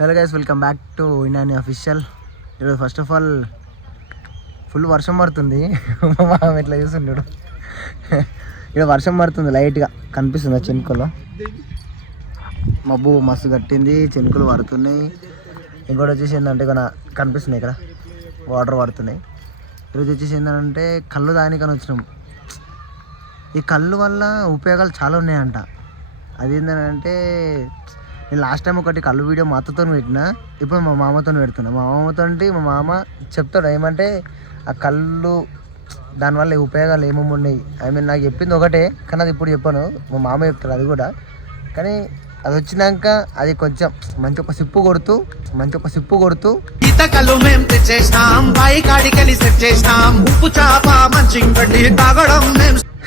Hello guys welcome back to Indian official ఈరోజు first of all full వర్షం పడుతుంది. మా ఇట్లా చూస్తున్నాడు ఇక్కడ వర్షం పడుతుంది లైట్గా కనిపిస్తుంది ఆ చినుకలో. మబ్బు మస్తు కట్టింది చినుకులు పడుతున్నాయి. ఇంకోటి వచ్చేసి ఏంటంటే ఇక్కడ కనిపిస్తున్నాయి ఇక్కడ. వాటర్ పడుతున్నాయి. ఈరోజు వచ్చేసి ఏంటంటే కళ్ళు దానికని వచ్చినాం. ఈ కళ్ళు వల్ల ఉపయోగాలు చాలా ఉన్నాయంట. అది ఏంటంటే నేను లాస్ట్ టైం ఒకటి కళ్ళు వీడియో మా అత్తతో పెట్టిన ఇప్పుడు మా మామతో పెడుతున్నా. మా మామతో మా మామ చెప్తాడు ఏమంటే ఆ కళ్ళు దానివల్ల ఉపయోగాలు ఏమేమి ఉన్నాయి? ఐ మీన్ నాకు చెప్పింది ఒకటే కానీ అది ఇప్పుడు చెప్పాను. మా మామ చెప్తాడు అది కూడా. కానీ అది వచ్చినాక అది కొంచెం మంచి ఒక సిప్పు కొడుతూ మంచి ఒక సిప్పు కొడుతూ ఈతకలు మేం తెచ్చేసినాం బాయి కాడికెళ్ళి సెట్ చేసినాం. ఉప్పు చాప మంచి తాగడం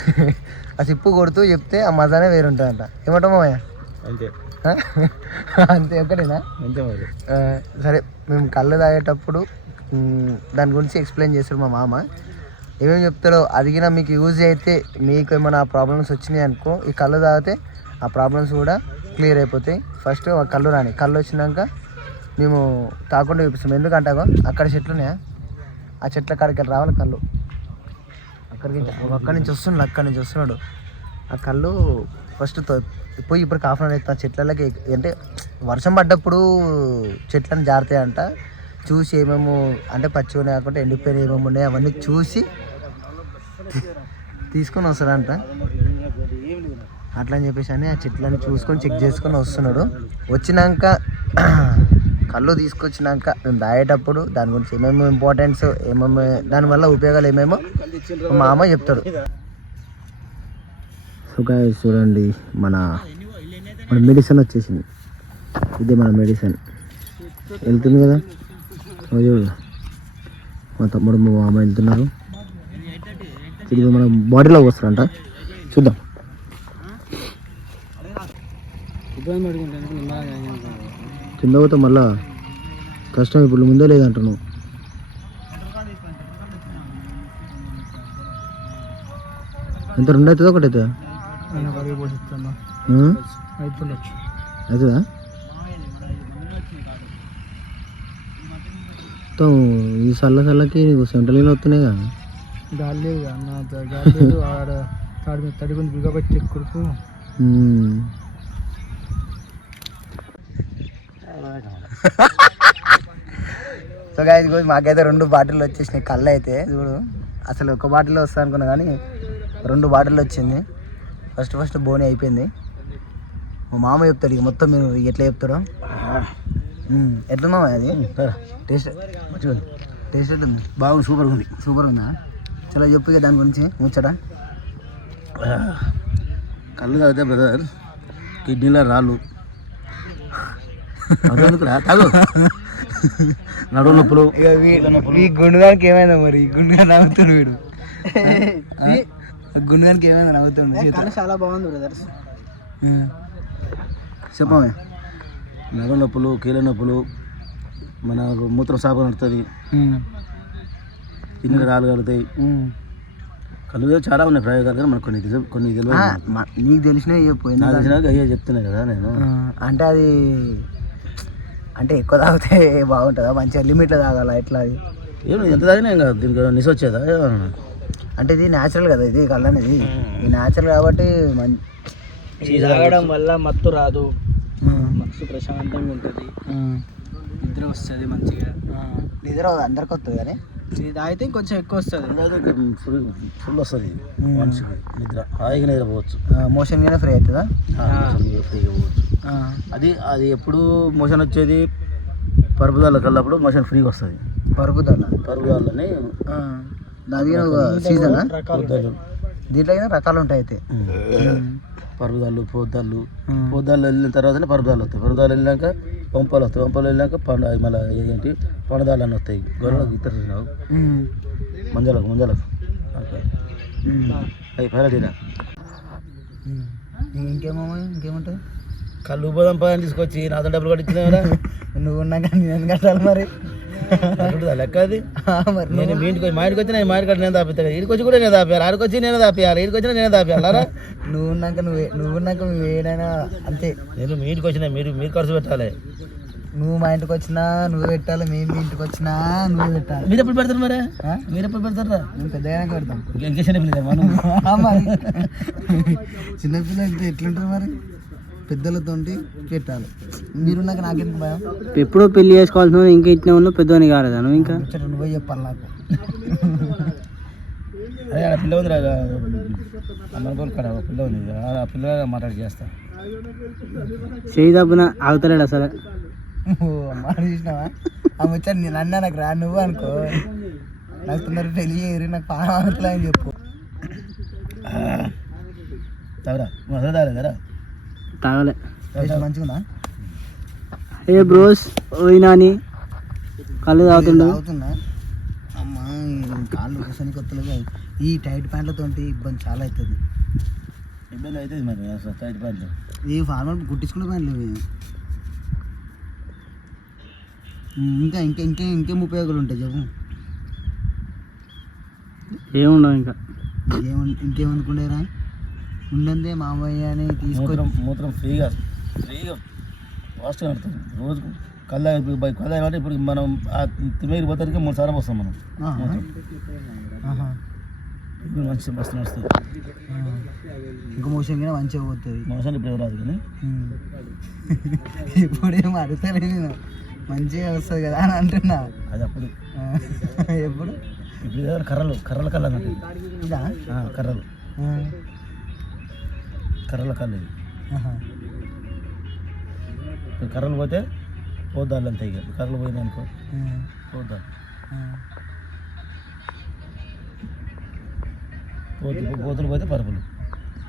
ఆ సిప్పు కొడుతూ చెప్తే ఆ మజానే వేరుంటుందంట. ఏమంటావు మామయ్య? అంతే? అంతే ఒక్కటేనా? అంతే మరి. సరే మేము కళ్ళు తాగేటప్పుడు దాని గురించి ఎక్స్ప్లెయిన్ చేస్తాడు మా మామ. ఏమేమి చెప్తాడో అదిగినా మీకు యూజ్ అయితే మీకు ఏమైనా ప్రాబ్లమ్స్ వచ్చినాయి అనుకో ఈ కళ్ళు తాగితే ఆ ప్రాబ్లమ్స్ కూడా క్లియర్ అయిపోతాయి. ఫస్ట్ కళ్ళు రాని కళ్ళు వచ్చినాక మేము తాకుండా చూపిస్తాం. ఎందుకంటాగో అక్కడ చెట్లు ఉన్నాయా? ఆ చెట్ల కాడికి రావాలి కళ్ళు. అక్కడికి అక్కడి నుంచి వస్తున్నాడు అక్కడి నుంచి వస్తున్నాడు. ఆ కళ్ళు ఫస్ట్ పోయి ఇప్పుడు హాఫ్ అన్ అవర్ అవుతుంది చెట్లకి అంటే వర్షం పడ్డప్పుడు చెట్లను జారుతాయంట. చూసి ఏమేమో అంటే పచ్చి ఉన్నాయి కాకుండా ఎండిపోయిన ఏమేమి ఉన్నాయి అవన్నీ చూసి తీసుకొని వస్తాడంట. అట్లా అని చెప్పేసి అని ఆ చెట్లను చూసుకొని చెక్ చేసుకొని వస్తున్నాడు. వచ్చినాక కళ్ళు తీసుకొచ్చినాక మేము తాగేటప్పుడు దాని గురించి ఏమేమి ఇంపార్టెన్స్ ఏమేమి దానివల్ల ఉపయోగాలు ఏమేమో మా అమ్మ చెప్తాడు. సో గాయ చూడండి మన మన మెడిసిన్ వచ్చేసింది. ఇది మన మెడిసిన్ వెళ్తుంది కదా? చూడు. మా తమ్ముడు మా మామ వెళ్తున్నారు. తిరిగి మన బాడీలో వస్తారంట చూద్దాం. కింద పోతే మళ్ళా కష్టం ఇప్పుడు ముందే లేదంటున్నావు. ఎంత రెండు అవుతుందో ఒకటి అవుతుందా అవుతుందా మొత్తం ఈ చల్ల చల్లకి నీకు సెంట్రల్ నీళ్ళు వస్తున్నాయి కదా గాలి లేదు అన్న గాలి లేదు. ఆడ తాడి మీద తడి కొంచెం బిగబెట్టి ఎక్కుడుకు మ్మ్. సో గాయస్ మాకైతే రెండు బాటిల్ వచ్చేసినాయి. కళ్ళు అయితే చూడు. అసలు ఒక బాటిల్ వస్తా అనుకున్నా కానీ రెండు బాటిల్ వచ్చింది. ఫస్ట్ ఫస్ట్ బోని అయిపోయింది. మా మామ చెప్తాడు ఇక మొత్తం మీరు ఎట్లా చెప్తాడో మ్మ్. ఎట్లా మామ అది టేస్ట్ టేస్ట్ ఎట్లుంది బాగుంది సూపర్ ఉంది. సూపర్ ఉందా? చలో చెప్పు ఇక దాని గురించి ముచ్చట. కళ్ళు తాగితే బ్రదర్ కిడ్నీలో రాళ్ళు? తాగు. నడువు నొప్పులు. ఇక ఈ గుండుగానికి ఏమైందా మరి? గుండుగా నవ్వుతాడు వీడు. గుండుగానికి ఏమైందా నవ్వుతాడు? చాలా బాగుంది బ్రదర్స్ చెప్పమే నడువు నొప్పులు కీళ్ళ నొప్పులు మనకు మూత్రం సాప నడుతుంది. కిడ్నీలో రాళ్ళు కలుగుతాయి కళ్ళు చాలా ఉన్నాయి ప్రయోగాలు కానీ మనకు కొన్ని కొన్ని తెలియదు నీకు నాకు ఎందుకంటే- తెలిసినాక అయ్యే చెప్తున్నా కదా నేను. అంటే అది అంటే ఎక్కువ తాగితే బాగుంటుందా? మంచిగా లిమిట్లో తాగాల? ఎట్లా అది? ఏం ఎంత తాగినా కాదు దీనికి నిస వచ్చేదా ఏమన్నా? అంటే ఇది న్యాచురల్ కదా ఇది కళ్ళు అనేది ఇది న్యాచురల్ కాబట్టి మంచి తాగడం వల్ల మత్తు రాదు. మనసు ప్రశాంతంగా ఉంటుంది. నిద్ర వస్తుంది మంచిగా. నిద్ర అందరికి వస్తుంది కానీ. ఇది తాగితే కొంచెం ఎక్కువ వస్తుంది. ఫుల్ ఫుల్ వస్తుంది. మనిషికి నిద్ర హాయిగా నిద్రపోవచ్చు. మోషన్ కూడా ఫ్రీ అవుతుందా? ఫ్రీగా పోవచ్చు. అది అది ఎప్పుడు మోషన్ వచ్చేది పరుపుదాల కల్లప్పుడు మోషన్ ఫ్రీగా వస్తుంది. పరుగుదల పరుపుదాలని అది సీజనా? పొద్దాలు. దీంట్లో అయినా రకాలు ఉంటాయి అయితే. పరుపుదాలు పోద్దాలు. పోద్దాలు వెళ్ళిన తర్వాతనే పరుపుదాలు వస్తాయి. పరుపుదాలు వెళ్ళాక పంపాలు వస్తాయి. పంపాలు వెళ్ళాక పండు అవి మళ్ళీ ఏంటి? పండుదాలు అని వస్తాయి. గొర్రెలకు ఇతర మంజలకు మంజలకు. అవి పైలటీనా ఇంకేమో ఇంకేముంటుంది? కళ్ళు పోదాం పదని తీసుకొచ్చి నాతో డబ్బులు కట్టించిన నువ్వు ఉన్నాక నేను కట్టాలి మరి? లెక్క అది? మరి నేను మీ ఇంటికి మా ఇంటికి వచ్చి నేను మా ఇంటికి నేను దాపిస్తాను ఇంటికి వచ్చి కూడా నేను దాపియాలి ఆడికి వచ్చి నేను దాపియాలి ఇంటికి వచ్చినా నేను దాపియాలరా నువ్వు ఉన్నాక నువ్వు నువ్వు ఉన్నాక నువ్వు ఏదైనా అంతే. నేను మీ ఇంటికి వచ్చిన మీరు మీరు ఖర్చు పెట్టాలి. నువ్వు మా ఇంటికి వచ్చినా నువ్వు పెట్టాలి మేము మీ ఇంటికి వచ్చినా నువ్వు పెట్టాలి. మీరు ఎప్పుడు పెడతారు మరి? మీరు ఎప్పుడు పెడతారా? మేము పెద్దగా పెడతాం. ఇంకేషన్ పిల్లలు మనం. ఆ మరి. చిన్నపిల్లలతో ఎట్లుంటారు మరి? పెద్దలతో పెట్టాలి. మీరున్నాక నాకెందుకు భయం? ఎప్పుడో పెళ్ళి చేసుకోవాల్సిన ఇంకా ఇట్నే ఉన్నావు పెద్దవాని కాలేదా నువ్వు ఇంకా? నువ్వే చెప్పాలి నాకు. అదే ఆడ పిల్ల ఉంది రా అమ్మ కోలు కాడ ఒక పిల్ల ఉంది. ఆ పిల్ల మాట్లాడి చేస్తా. చేయి దబ్బున ఆగుతలేడు అసలు మాట చూసినావా ఆ ముచ్చట నేను అన్నా నాకు రా నువ్వు అనుకో. నాకు తొందర పెళ్ళి చేయరు నాకు పానం అవుతులే అని చెప్పు. నువ్వు అసలు తాగలేదరా తాగలే. మంచిగుందా? ఏ బ్రోస్ ఓయ్ నాని. కళ్ళు తాగుతుండు. అమ్మా ఈ కాళ్ళు కూర్చొని కొత్తలుగా ఈ టైట్ ప్యాంట్లతో ఇబ్బంది చాలా అవుతుంది ఇబ్బంది అవుతుంది మరి అసలు టైట్ ప్యాంట్లు. ఈ ఫార్మల్ కుట్టించుకునే ప్యాంట్లు ఇంకా ఇంకా ఇంకా ఇంకేం ఉపయోగాలు ఉంటాయి చెప్పు. ఏముండవు ఇంకా. ఏమన్ ఇంకేమనుకునేరా ఉండందే మామయ్య అని తీసుకొని మూత్రం మూత్రం ఫ్రీగా ఫ్రీగా ఫాస్ట్గా నడుతుంది రోజుకు కళ్ళ కళ్ళ అంటే ఇప్పుడు మనం ఆ తిమ్మగిరి పోతానికి మూడు సార్లు వస్తాం మనం. ఇప్పుడు మంచి మస్తు వస్తుంది. ఇంకా మోషన్ కూడా మంచిగా పోతుంది. మనుషులు ఇప్పుడు రాదు కానీ. ఇప్పుడేం అడుగుతానే నేను. మంచిగా వస్తుంది కదా అని అంటున్నా. అది అప్పుడు. ఎప్పుడు? ఇప్పుడు కర్రలు కర్రల ఆ, కర్రలు. కర్రల కళ్ళు. ఇప్పుడు కర్రలు పోతే పోద్దాలు అంతే ఇక. కర్రలు పోయింది అనుకో ఆ. పోద్దాం ఆ. పోతు పోతులు పోతే పరుపులు.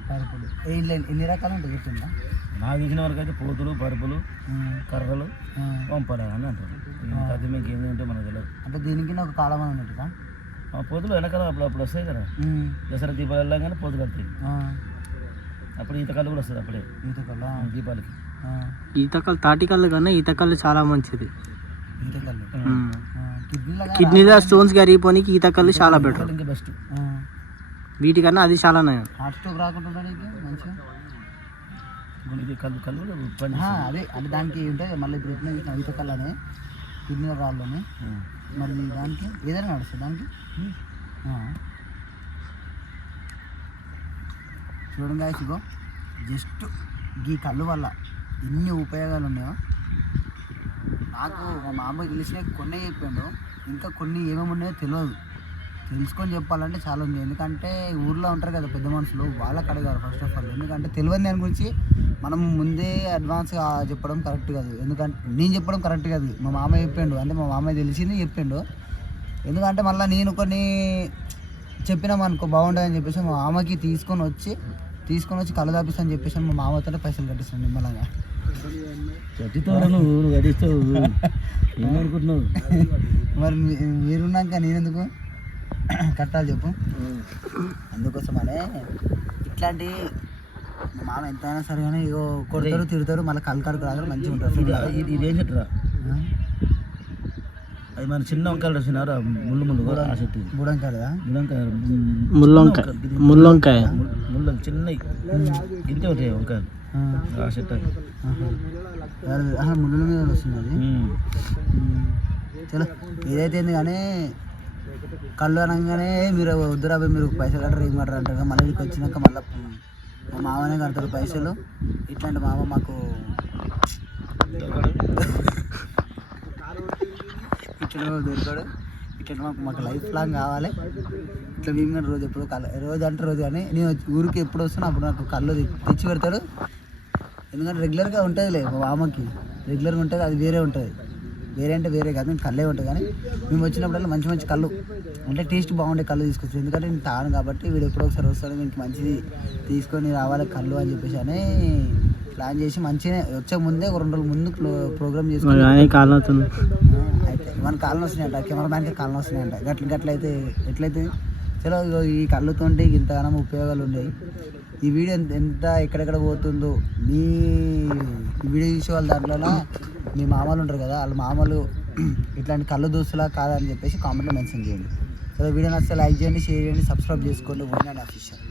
పరుపులు. ఎన్ని రకాలు ఉంటాయి చెప్తుందా నాకు తెలిసిన వరకు అయితే పోతులు పరుపులు కర్రలు పంపాలి అని అంటారు. అది మీకు ఏంటి అంటే మనకు తెలియదు. అంటే దీనికి ఒక కాలం అని ఆ పోతులు వెనకాల అప్పుడు అప్పుడు వస్తాయి కదా. దసరా దీపాలు వెళ్ళగానే పోతులు వస్తాయి అప్పుడు ఈత కళ్ళు కూడా వస్తుంది అప్పుడే. ఈత కళ్ళు? ఆ, దీపాలకి ఈత కళ్ళు తాటి కళ్ళు కన్నా ఈత కళ్ళు చాలా మంచిది. ఈత కళ్ళు. ఉమ్. కిడ్నీలో కిడ్నీలో స్టోన్స్ కరిగిపోనికి ఈత కళ్ళు చాలా బెటర్. ఇంకా బెస్ట్. వీటికన్నా అది చాలా నయం. హార్ట్ స్ట్రోక్ రాకుండా ఉండడానికి మంచిగా? ఇది కళ్ళు కళ్ళు అదే అంటే దానికి ఉంటాయి మళ్ళీ ఇప్పుడు ఎట్లా చూసినా ఈత కళ్ళు అని కిడ్నీలో రాళ్ళని మరి దానికి ఏదైనా నడుస్తుంది దానికి? చూడంగా ఇగో. జస్ట్ ఈ కళ్ళు వల్ల ఎన్ని ఉపయోగాలు ఉన్నాయో. నాకు మా మామ తెలిసిన కొన్ని చెప్పిండు. ఇంకా కొన్ని ఏమేమి ఉన్నాయో తెలియదు. తెలుసుకొని చెప్పాలంటే చాలా ఉంది. ఎందుకంటే ఊర్లో ఉంటారు కదా పెద్ద మనుషులు వాళ్ళకి అడగారు ఫస్ట్ ఆఫ్ ఆల్ ఎందుకంటే తెలియని దాని గురించి మనం ముందే అడ్వాన్స్గా చెప్పడం కరెక్ట్ కాదు. ఎందుకంటే నేను చెప్పడం కరెక్ట్ కాదు. మా మామయ్య చెప్పిండు. అంటే మా మామయ్య తెలిసింది చెప్పిండు. ఎందుకంటే మళ్ళీ నేను కొన్ని చెప్పినాం అనుకో బాగుంటుందని చెప్పేసి మా మామకి తీసుకొని వచ్చి తీసుకొని వచ్చి కళ్ళు దాపిస్తాను చెప్పేసి మా మామతో పైసలు కట్టిస్తాను నిమ్మలంగా. నువ్వు ఏమనుకుంటున్నావు? మరి మీరున్నాక నేనెందుకు? కట్టాలి చెప్పు. అందుకోసమనే ఇట్లాంటి మామ ఎంతైనా సరే కానీ ఇగో కొడతారు తిడతారు మళ్ళీ కళ్ళు కడుకు రాదు మంచిగా ఉంటారు. ఇది ఇది ఇదేం చెట్టు రా అది మన చిన్న వంకాయలు వచ్చినారా ముళ్ళు ముళ్ళు కూడా ఆ చెట్టు. ఇది. బుడంకాయ. ముళ్ళంకాయ. ముల్లొంకాయ ముల్లొంకాయ ముళ్ళు చిన్నవి. గింతే ఉంటాయి వంకాయలు. ఆ, చెట్టు. ముళ్ళుల మీద వస్తుంది. చలో ఏదైతే ఏంది కానీ కళ్ళు అనగానే మీరు వద్దురా అబ్బాయి మీరు పైసలు కట్టరు ఏం కట్టరు అంటారు. మళ్ళీ ఇక్కడికి వచ్చినాక మళ్ళీ మా మామనే కడతారు పైసలు. ఇట్లాంటి మామ మాకు ఇట్లా దొరికాడు. ఇట్లా మాకు మాకు లైఫ్ లాంగ్ కావాలి. ఇట్లా మేము కానీ రోజు ఎప్పుడు కళ్ళు రోజు అంటే రోజు కానీ నేను ఊరికి ఎప్పుడు వస్తున్నా అప్పుడు నాకు కళ్ళు తెచ్చి పెడతాడు. ఎందుకంటే రెగ్యులర్గా ఉంటుందిలే మా మామకి. రెగ్యులర్గా ఉంటుంది అది వేరే ఉంటుంది. వేరే అంటే వేరే కాదు కళ్ళే ఉంటుంది. కానీ మేము వచ్చినప్పుడల్లా మంచి మంచి కళ్ళు. అంటే టేస్ట్ బాగుండే కళ్ళు తీసుకొచ్చాను ఎందుకంటే నేను తాను కాబట్టి వీడు ఎప్పుడో ఒకసారి వస్తాడు మీకు మంచిది తీసుకొని రావాలి కళ్ళు అని చెప్పేసి అని ప్లాన్ చేసి మంచిగా వచ్చే ముందే ఒక రెండు రోజుల ముందు ప్రో- ప్రోగ్రామ్ చేసుకొని మన కాళ్ళ వస్తున్నాయంట కెమెరామ్యాన్కి కాళ్ళ వస్తున్నాయంట గట్ల గట్లయితే ఎట్లయితే? చలో ఈ కళ్ళతోంటి ఇంతగానం ఉపయోగాలు ఉన్నాయి. ఈ వీడియో ఎంత ఎంత ఎక్కడెక్కడ పోతుందో మీ ఈ వీడియో చూసే వాళ్ళ దాంట్లో మీ మామలు ఉంటారు కదా వాళ్ళ మామలు ఇట్లాంటి కళ్ళు దూసులా కాదని అని చెప్పేసి కామెంట్లో మెన్షన్ చేయండి. సో వీడియో నచ్చితే లైక్ చేయండి షేర్ చేయండి సబ్స్క్రైబ్ చేసుకోండి. ఉండండి అఫీషియల్